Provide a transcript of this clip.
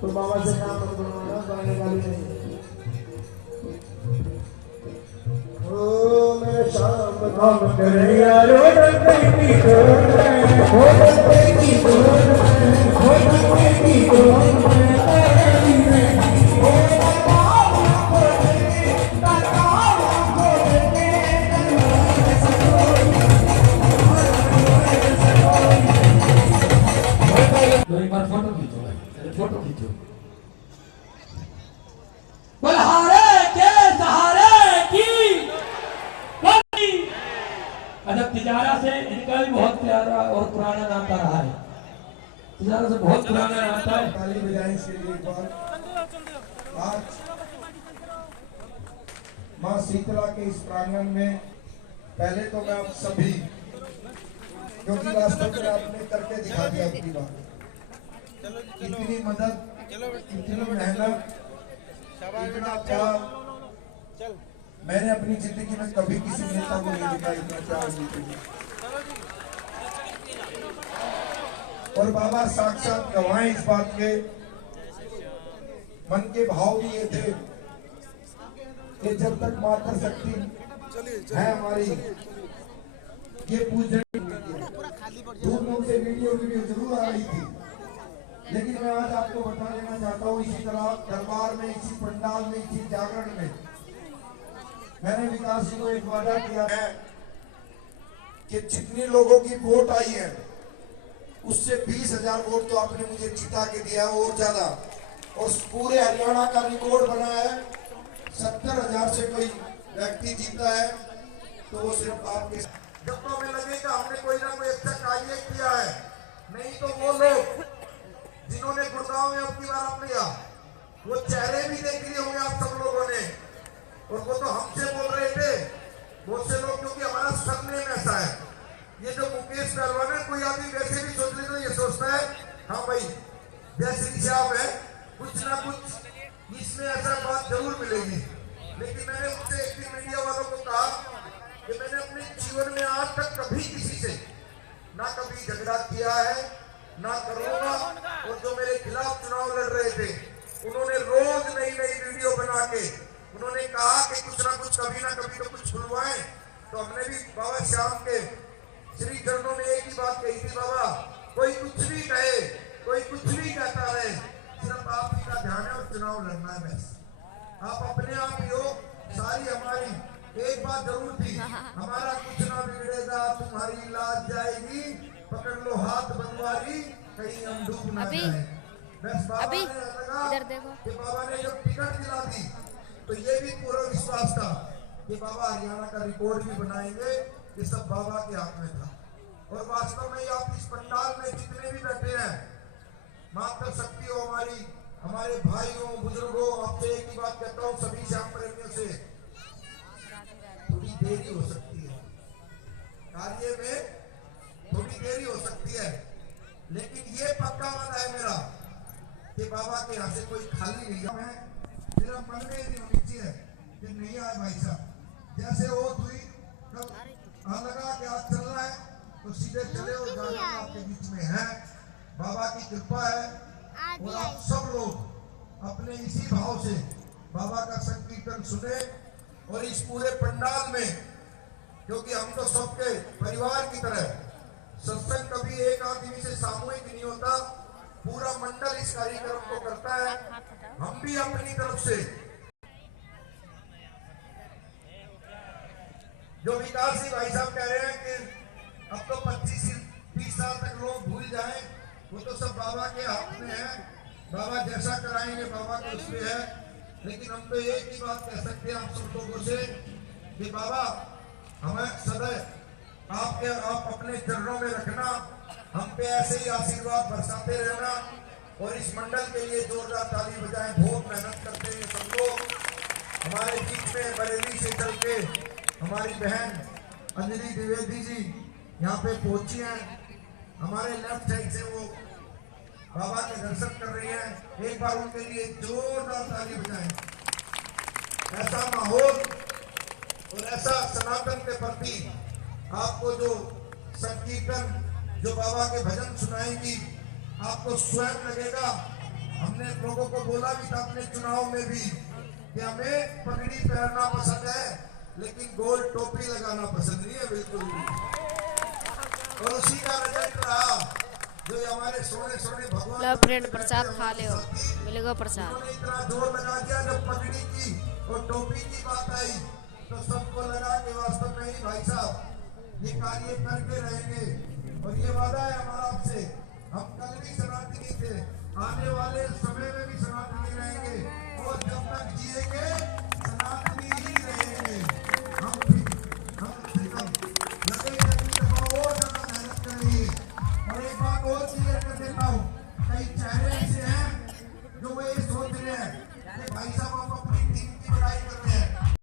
तो बाबा से नाम मत बनवाना, गाने गाली नहीं। ओ मैं शाम काम करे यारो डंडे की डोर में, हो डंडे की डोर में, हो डंडे की डोर में तो एक बार फोटो खींचो भाई, फोटो खींचो। बलहारे के सहारे की अच्छा, तिजारा से इनका भी बहुत प्यारा और पुराना नाता रहा है। तिजारा से बहुत पुराना नाता है। ताली बजाएं इसके लिए एक बार। आज माँ शीतला के इस प्रांगण में पहले तो मैं आप सभी, क्योंकि वास्तव में आपने करके दिखा दिया अपनी बात, इतनी मदद, इतनी मेहनत, इतना प्यार मैंने अपनी जिंदगी में कभी किसी नेता को नहीं दिखा, इतना प्यार जिंदगी। और बाबा साक्षात गवाह इस बात के, मन के भाव भी ये थे कि जब तक मातृ शक्ति है हमारी, ये पूजन दूर दूर से वीडियो जरूर आ रही थी, लेकिन मैं आज आपको बता देना चाहता हूँ, इसी तरह दरबार में, इसी पंडाल में, इसी जागरण में मैंने विकास जी को एक वादा किया है कि जितने लोगों की वोट आई है उससे 20,000 वोट तो आपने मुझे जिता के दिया और ज्यादा, और पूरे हरियाणा का रिकॉर्ड बना है। 70,000 से कोई व्यक्ति जीता है तो वो सिर्फ आपके, जब तो हमें लगेगा हमने कोई ना कोई अच्छा कार्य किया है, नहीं तो वो लोग जिन्होंने गुड़गांव में अब की बार अपने वो चेहरे भी देख लिए होंगे आप सब लोगों ने, और वो तो हमसे बोल रहे थे बहुत से लोग, क्योंकि हमारा सरनेम ऐसा है। ये जो मुकेश पहलवान है, कोई आदमी वैसे भी सोच ले तो ये सोचता है हाँ भाई जय श्री श्याम है, कुछ ना कुछ इसमें ऐसा बात जरूर मिलेगी। लेकिन मैंने उनसे एक दिन मीडिया वालों को कहा कि मैंने अपने जीवन में आज तक कभी किसी से ना कभी झगड़ा किया है, ना करूंगा। और जो मेरे खिलाफ चुनाव लड़ रहे थे उन्होंने रोज नई नई वीडियो बना के उन्होंने कहा कि कुछ ना कुछ कभी ना कभी तो कुछ खुलवाएं। तो हमने भी बाबा श्याम के श्री चरणों में एक ही बात कही थी, बाबा कोई कुछ भी कहे, कोई कुछ भी कहता रहे, सिर्फ आप ही का ध्यान है और चुनाव लड़ना है बस। आप अपने आप ही हो, सारी हमारी एक बात जरूर थी, हमारा कुछ ना बिगड़ेगा, तुम्हारी लाज जाएगी, पकड़ लो हाथ बनवारी, कहीं हम डूब ना जाए। बस बाबा ने लगा कि बाबा ने जब टिकट दिला दी तो ये भी पूरा विश्वास था कि बाबा हरियाणा का रिकॉर्ड भी बनाएंगे, ये सब बाबा के हाथ में था। और वास्तव में आप इस पंडाल में जितने भी बैठे हैं, मातृ शक्ति हो हमारी, हमारे भाइयों बुजुर्गों, आपसे एक ही बात कहता हूँ, सभी श्याम प्रेमियों से, थोड़ी देरी हो सकती है कार्य में, थोड़ी देरी हो सकती है, लेकिन ये पक्का वादा है मेरा कि बाबा के यहाँ से कोई खाली नहीं है। मेरा मन में नहीं होनी चाहिए कि नहीं आए भाई साहब, जैसे वो हुई तब लगा कि आज चल रहा है तो सीधे चले, और जाना आपके बीच में है, बाबा की कृपा है। और आप सब लोग अपने इसी भाव से बाबा का संकीर्तन सुने, और इस पूरे पंडाल में, क्योंकि हम तो सबके परिवार की तरह, सत्संग कभी एक आदमी से सामूहिक नहीं होता, पूरा मंडल इस कार्यक्रम को करता है। हम भी अपनी तरफ से जो विकास जी भाई साहब कह रहे हैं कि अब तो 25-20 साल तक लोग भूल जाएं, वो तो सब बाबा के हाथ में है, बाबा जैसा कराएंगे बाबा के उसमें है। लेकिन हम तो एक ही बात कह सकते हैं आप सब लोगों से कि बाबा हमें सदैव आप अपने चरणों में रखना, हम पे ऐसे ही आशीर्वाद बरसाते रहना, और इस मंडल के लिए जोरदार ताली बजाएं। बहुत मेहनत करते हैं सब लोग। हमारे बीच में बरेली से चल के हमारी बहन अंजलि द्विवेदी जी यहाँ पे पहुंची हैं, हमारे लेफ्ट साइड से वो बाबा के दर्शन कर रही हैं। एक बार उनके लिए जोरदार ताली बजाएं। ऐसा माहौल और ऐसा सनातन के प्रति आपको जो संकीर्तन, जो बाबा के भजन सुनाएंगी, आपको स्वयं लगेगा हमने लोगों को बोला भी था अपने चुनाव में भी कि हमें पगड़ी पहनना पसंद है, लेकिन गोल टोपी लगाना पसंद नहीं है बिल्कुल भी। और उसी का रिजल्ट रहा जो हमारे सोने सोने भगवान। लो फ्रेंड प्रसाद खा ले, मिलेगा प्रसाद। उन्होंने इतना जोर लगा दिया जब पगड़ी की और टोपी की बात आई तो सबको लगा कि वास्तव में ही भाई साहब ये कार्य करके रहेंगे। और ये वादा है हमारा आपसे, हम कल भी सनातनी थे, आने वाले समय में भी सनातनी रहेंगे और जब तक जिएंगे